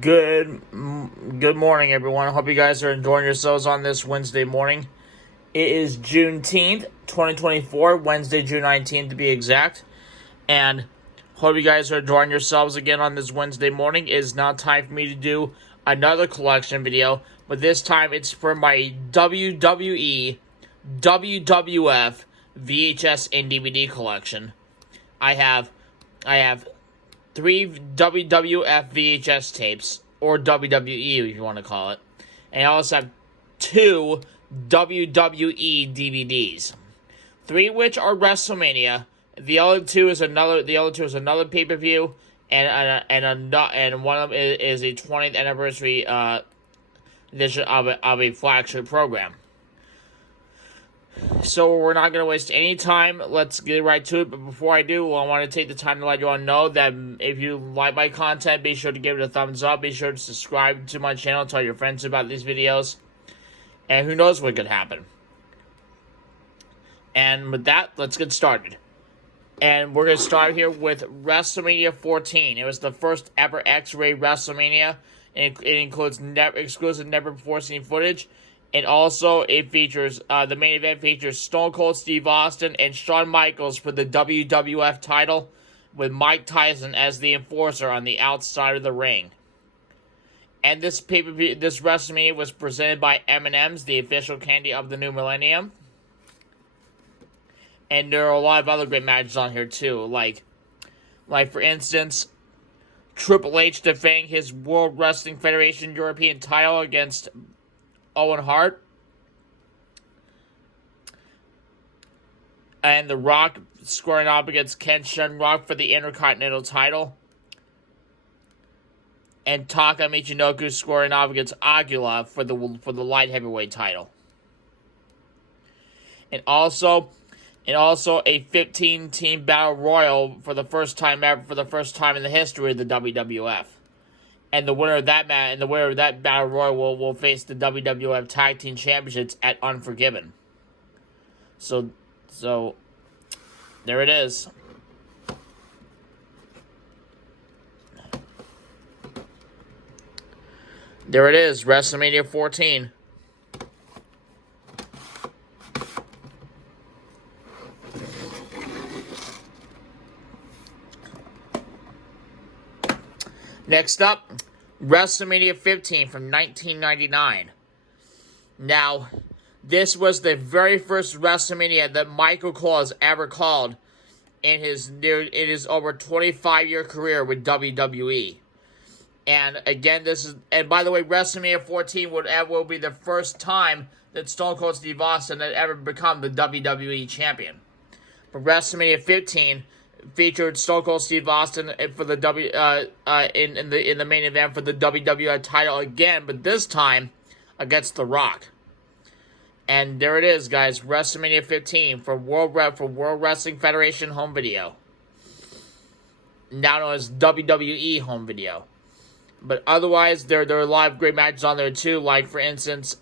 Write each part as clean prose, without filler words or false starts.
Good morning, everyone. I hope you guys are enjoying yourselves on this Wednesday morning. It is Juneteenth, 2024, Wednesday, June 19th to be exact. And hope you guys are enjoying yourselves again on this Wednesday morning. It is now time for me to do another collection video, but this time it's for my WWE, WWF VHS and DVD collection. I have 3 WWF VHS tapes, or WWE if you want to call it. And I also have 2 WWE DVDs. 3 of which are WrestleMania. The other two is another pay-per-view, and one of them is a 20th anniversary edition of a flagship program. So we're not going to waste any time. Let's get right to it. But before I do, I want to take the time to let you all know that if you like my content, be sure to give it a thumbs up. Be sure to subscribe to my channel. Tell your friends about these videos. And who knows what could happen. And with that, let's get started. And we're going to start here with WrestleMania 14. It was the first ever X-ray WrestleMania. It includes exclusive never-before-seen footage. And also, the main event features Stone Cold Steve Austin and Shawn Michaels for the WWF title, with Mike Tyson as the enforcer on the outside of the ring. And this WrestleMania was presented by M&M's, the official candy of the new millennium. And there are a lot of other great matches on here too, like for instance, Triple H defending his World Wrestling Federation European title against Owen Hart, and The Rock squaring off against Ken Shamrock for the Intercontinental title, and Taka Michinoku squaring off against Aguila for the light heavyweight title, and also a 15-team battle royal for the first time in the history of the WWF. And the winner of that battle royal will face the WWF Tag Team Championships at Unforgiven. So there it is. There it is, WrestleMania 14. Next up, WrestleMania 15 from 1999. Now, this was the very first WrestleMania that Michael Cole has ever called in his over 25-year career with WWE. And again, by the way, WrestleMania 14 will be the first time that Stone Cold Steve Austin had ever become the WWE champion. But WrestleMania 15 featured Stone Cold Steve Austin for the in the main event for the WWF title again, but this time against The Rock. And there it is, guys, WrestleMania 15 for World Wrestling Federation home video, now known as WWE home video. But otherwise, there are a lot of great matches on there too, like for instance,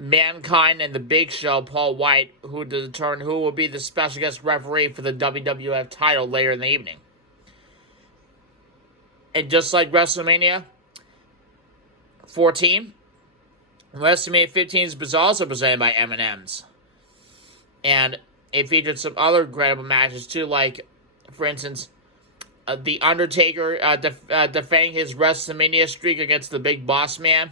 Mankind and the Big Show, Paul White, who determine who will be the special guest referee for the WWF title later in the evening. And just like WrestleMania 14, WrestleMania 15 was also presented by M&M's. And it featured some other incredible matches too, like, for instance, The Undertaker defending his WrestleMania streak against the Big Boss Man.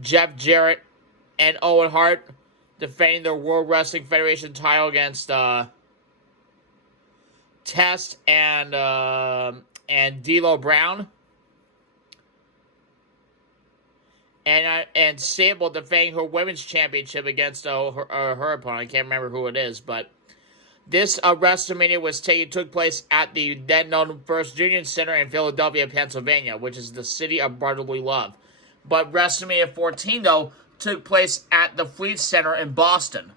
Jeff Jarrett and Owen Hart defending their World Wrestling Federation title against Test and D'Lo Brown. And Sable defending her women's championship against her opponent. I can't remember who it is, but this WrestleMania took place at the then known First Union Center in Philadelphia, Pennsylvania, which is the city of brotherly love. But WrestleMania 14, though, took place at the Fleet Center in Boston.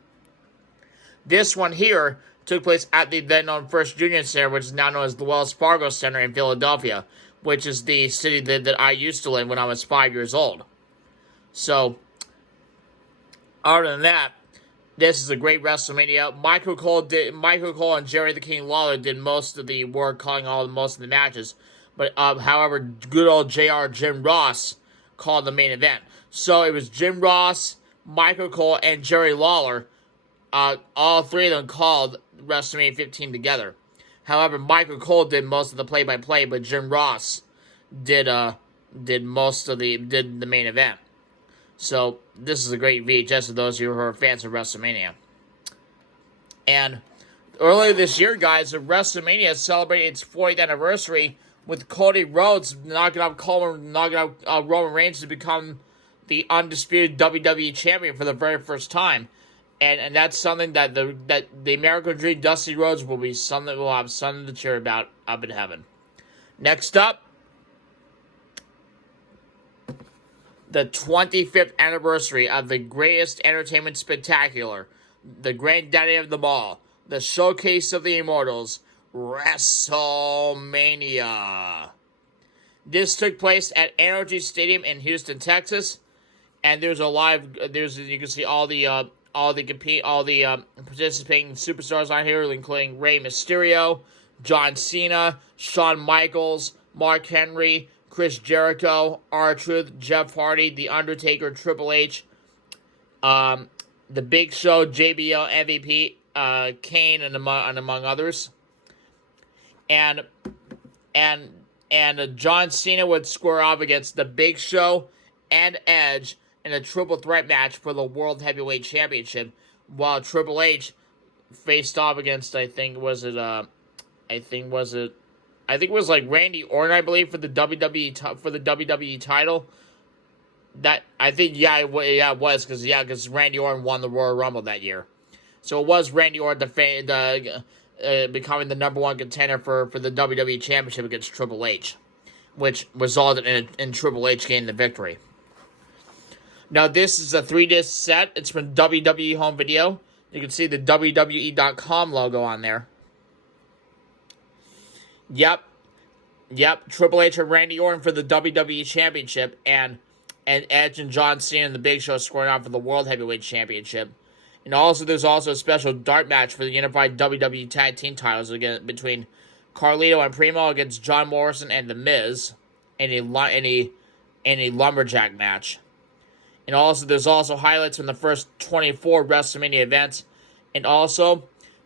This one here took place at the then known First Union Center, which is now known as the Wells Fargo Center in Philadelphia, which is the city that I used to live in when I was 5 years old. So, other than that, This is a great WrestleMania. Michael Cole and Jerry the King Lawler did most of the work, calling most of the matches. But however, good old JR Jim Ross called the main event. So it was Jim Ross, Michael Cole, and Jerry Lawler. All three of them called WrestleMania 15 together. However, Michael Cole did most of the play-by-play, but Jim Ross did most of the main event. So this is a great VHS for those of you who are fans of WrestleMania. And earlier this year, guys, WrestleMania celebrated its 40th anniversary with Cody Rhodes knocking out Roman Reigns to become the undisputed WWE champion for the very first time. And that's something that the American Dream Dusty Rhodes will have something to cheer about up in heaven. Next up, the 25th anniversary of the greatest entertainment spectacular, the granddaddy of them all, the showcase of the immortals, WrestleMania. This took place at Energy Stadium in Houston, Texas, and you can see all the participating superstars on here, including Rey Mysterio, John Cena, Shawn Michaels, Mark Henry, Chris Jericho, R-Truth, Jeff Hardy, The Undertaker, Triple H, The Big Show, JBL, MVP, Kane, and among others. And John Cena would square off against The Big Show and Edge in a triple threat match for the World Heavyweight Championship, while Triple H faced off against I think it was like Randy Orton, I believe, for the WWE title. That I think it was because Randy Orton won the Royal Rumble that year, so it was Randy Orton becoming the number one contender for the WWE Championship against Triple H, which resulted in Triple H gaining the victory. Now this is a 3-disc set. It's from WWE Home Video. You can see the WWE.com logo on there. Yep. Triple H and Randy Orton for the WWE Championship, and Edge and John Cena and the Big Show scoring off for the World Heavyweight Championship. And there's also a special dart match for the unified WWE Tag Team titles between Carlito and Primo against John Morrison and The Miz in a lumberjack match. And there's also highlights from the first 24 WrestleMania events, and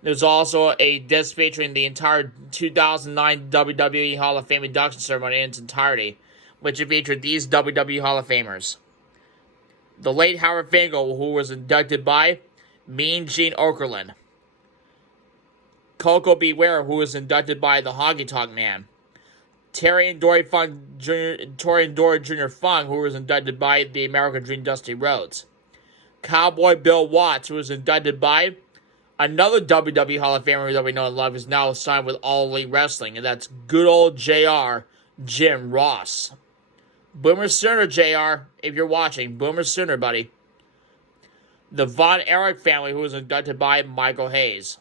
there's also a disc featuring the entire 2009 WWE Hall of Fame induction ceremony in its entirety, which featured these WWE Hall of Famers. The late Howard Finkel, who was inducted by Mean Gene Okerlund. Coco Beware, who was inducted by the Honky Tonk Man. Terry and Dory Jr. Funk, who was inducted by the American Dream Dusty Rhodes. Cowboy Bill Watts, who was inducted by another WWE Hall of Famer that we know and love, is now signed with All Elite Wrestling, and that's good old JR Jim Ross. Boomer Sooner, JR, if you're watching. Boomer Sooner, buddy. The Von Erich family, who was inducted by Michael Hayes.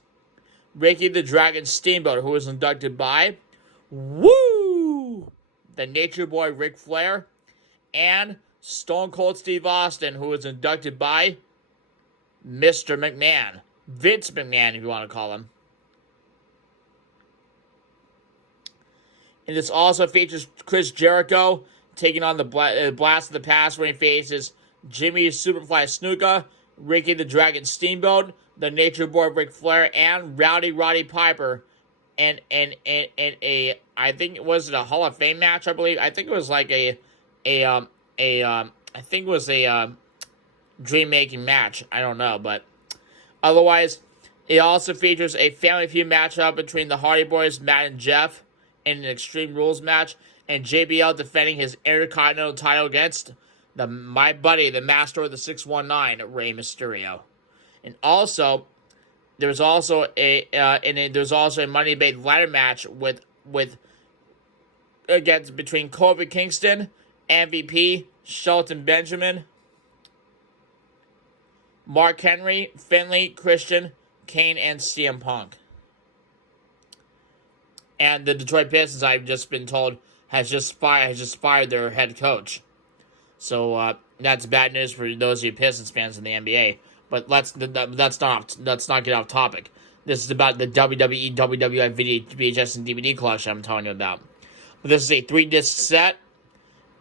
Ricky the Dragon Steamboat, who was inducted by the Nature Boy Ric Flair. And Stone Cold Steve Austin, who was inducted by Mr. McMahon. Vince McMahon, if you want to call him. And this also features Chris Jericho taking on the Blast of the Past when he faces Jimmy Superfly Snuka, Ricky the Dragon Steamboat, the Nature Boy Ric Flair, and Rowdy Roddy Piper, and a I think it was a Hall of Fame match. I believe I think it was like a dream making match. I don't know, but otherwise, it also features a Family Feud matchup between the Hardy Boys, Matt and Jeff, in an Extreme Rules match, and JBL defending his Intercontinental title against my buddy, the Master of the 619, Rey Mysterio. And also, there's also a Money in the Bank ladder match between Kofi Kingston, MVP, Shelton Benjamin, Mark Henry, Finlay, Christian, Kane, and CM Punk. And the Detroit Pistons, I've just been told, has just fired their head coach. So that's bad news for those of you Pistons fans in the NBA. But let's not get off topic. This is about the WWE WWF VHS and DVD collection I'm telling you about. But this is a 3-disc set.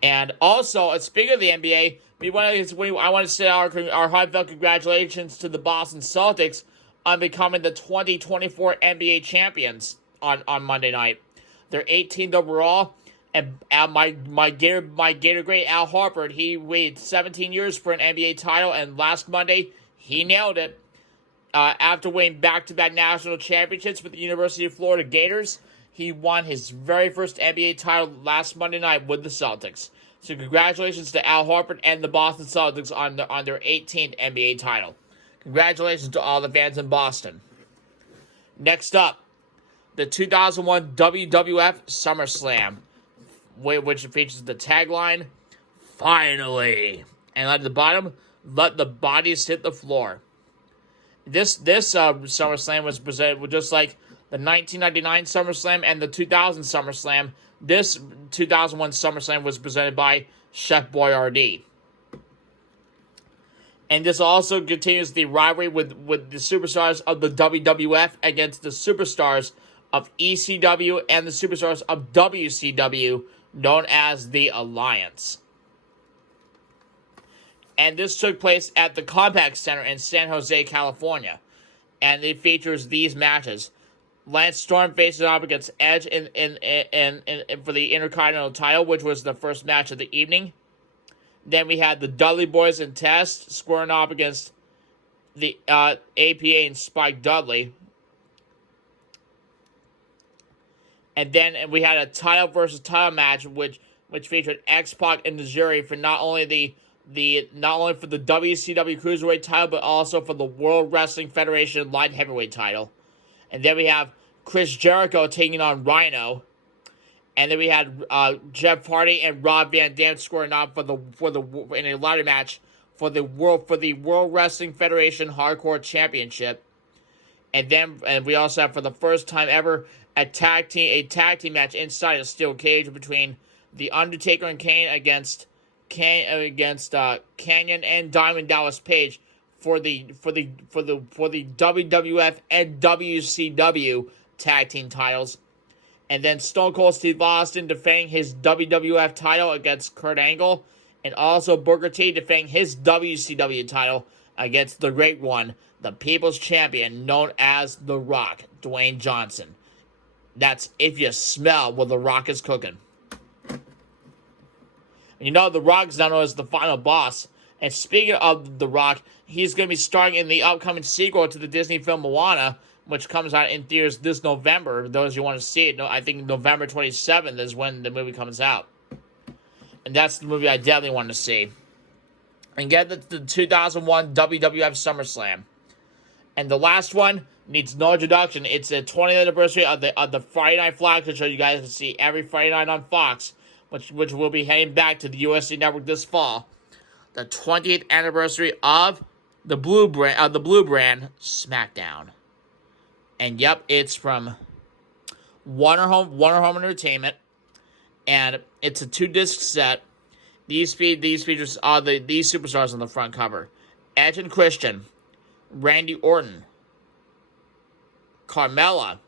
And also, speaking of the NBA, I want to say our heartfelt congratulations to the Boston Celtics on becoming the 2024 NBA champions on Monday night. They're 18th overall, and my Gator great Al Horford, he waited 17 years for an NBA title, and last Monday he nailed it. After winning back-to-back national championships with the University of Florida Gators, he won his very first NBA title last Monday night with the Celtics. So congratulations to Al Horford and the Boston Celtics on their 18th NBA title. Congratulations to all the fans in Boston. Next up, the 2001 WWF SummerSlam, which features the tagline, "Finally." And at the bottom, "Let the bodies hit the floor." This SummerSlam was presented just like the 1999 SummerSlam and the 2000 SummerSlam. This 2001 SummerSlam was presented by Chef Boyardee. And this also continues the rivalry with the superstars of the WWF against the superstars of ECW and the superstars of WCW, known as the Alliance. And this took place at the Compaq Center in San Jose, California. And it features these matches. Lance Storm faces off against Edge for the Intercontinental title, which was the first match of the evening. Then we had the Dudley Boys and Test squaring off against the APA and Spike Dudley. And then we had a title versus title match, which featured X-Pac and Tajiri for not only for the WCW Cruiserweight title, but also for the World Wrestling Federation Light Heavyweight title. And then we have Chris Jericho taking on Rhino. And then we had Jeff Hardy and Rob Van Dam scoring off in a ladder match for the World Wrestling Federation Hardcore Championship. And we also have, for the first time ever, a tag team match inside a steel cage between The Undertaker and Kane against Canyon and Diamond Dallas Page for the WWF and WCW tag team titles. And then Stone Cold Steve Austin defending his WWF title against Kurt Angle, and also Booker T defending his WCW title against the Great One, the People's Champion, known as The Rock, Dwayne Johnson. That's if you smell what The Rock is cooking. You know, The Rock's now known as the final boss. And speaking of The Rock, he's going to be starring in the upcoming sequel to the Disney film Moana, which comes out in theaters this November. Those who want to see it, I think November 27th is when the movie comes out. And that's the movie I definitely want to see. And get the 2001 WWF SummerSlam. And the last one needs no introduction. It's the 20th anniversary of the Friday Night Flagship show you guys can see every Friday night on Fox, which will be heading back to the USA Network this fall. The 20th anniversary of the Blue Brand SmackDown. And yep, it's from Warner Home Entertainment, and it's a 2-disc set. These features are these superstars on the front cover: Edge and Christian, Randy Orton, Carmella,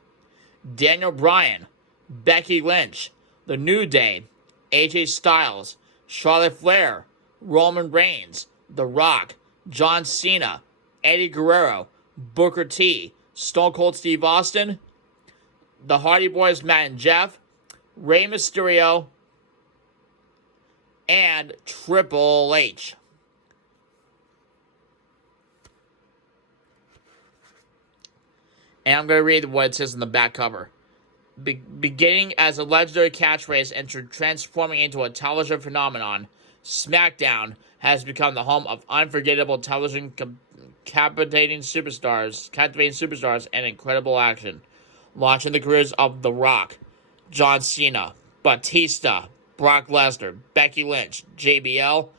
Daniel Bryan, Becky Lynch, The New Day, AJ Styles, Charlotte Flair, Roman Reigns, The Rock, John Cena, Eddie Guerrero, Booker T, Stone Cold Steve Austin, the Hardy Boys Matt and Jeff, Rey Mysterio, and Triple H. And I'm going to read what it says in the back cover. Beginning as a legendary catchphrase and transforming into a television phenomenon, SmackDown has become the home of unforgettable television captivating superstars and incredible action, launching the careers of The Rock, John Cena, Batista, Brock Lesnar, Becky Lynch, JBL,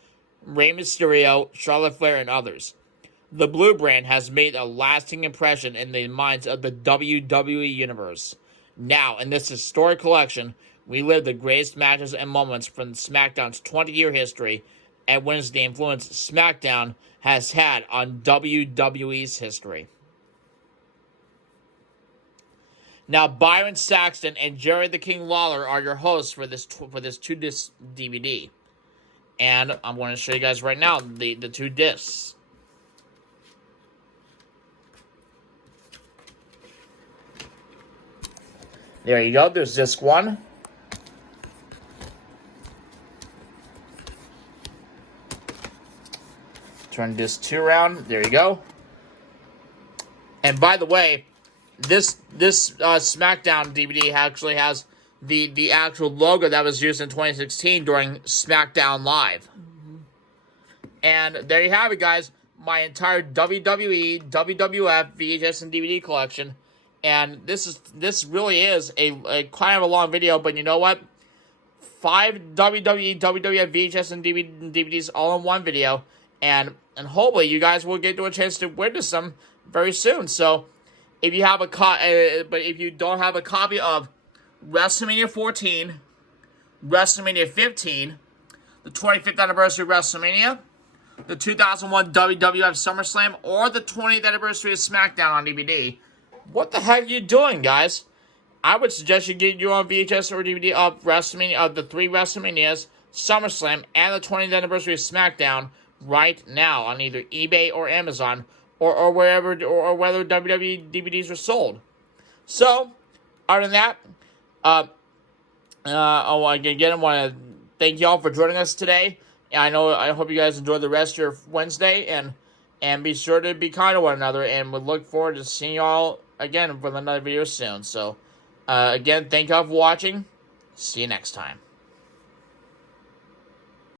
Rey Mysterio, Charlotte Flair, and others. The Blue Brand has made a lasting impression in the minds of the WWE Universe. Now, in this historic collection, we live the greatest matches and moments from SmackDown's 20-year history and witness the influence SmackDown has had on WWE's history. Now, Byron Saxton and Jerry the King Lawler are your hosts for this 2-disc DVD. And I'm going to show you guys right now the 2 discs. There you go. There's disc 1. Turn disc 2 around. There you go. And by the way, this SmackDown DVD actually has the actual logo that was used in 2016 during SmackDown Live. And there you have it, guys. My entire WWE, WWF VHS and DVD collection. And this really is a kind of a long video, but you know what? 5 WWE, WWF VHS and DVDs all in one video, and hopefully you guys will get to a chance to witness them very soon. So, if you have but if you don't have a copy of WrestleMania 14, WrestleMania 15, the 25th anniversary of WrestleMania, the 2001 WWF SummerSlam, or the 20th anniversary of SmackDown on DVD, what the heck are you doing, guys? I would suggest you get your own VHS or DVD of WrestleMania, of the 3 WrestleManias, SummerSlam, and the 20th anniversary of SmackDown right now on either eBay or Amazon, or wherever, or whether WWE DVDs are sold. So, other than that, again, I want to thank you all for joining us today. I hope you guys enjoy the rest of your Wednesday, and be sure to be kind to one another, and we look forward to seeing y'all again with another video soon. So, again, thank y'all for watching. See you next time.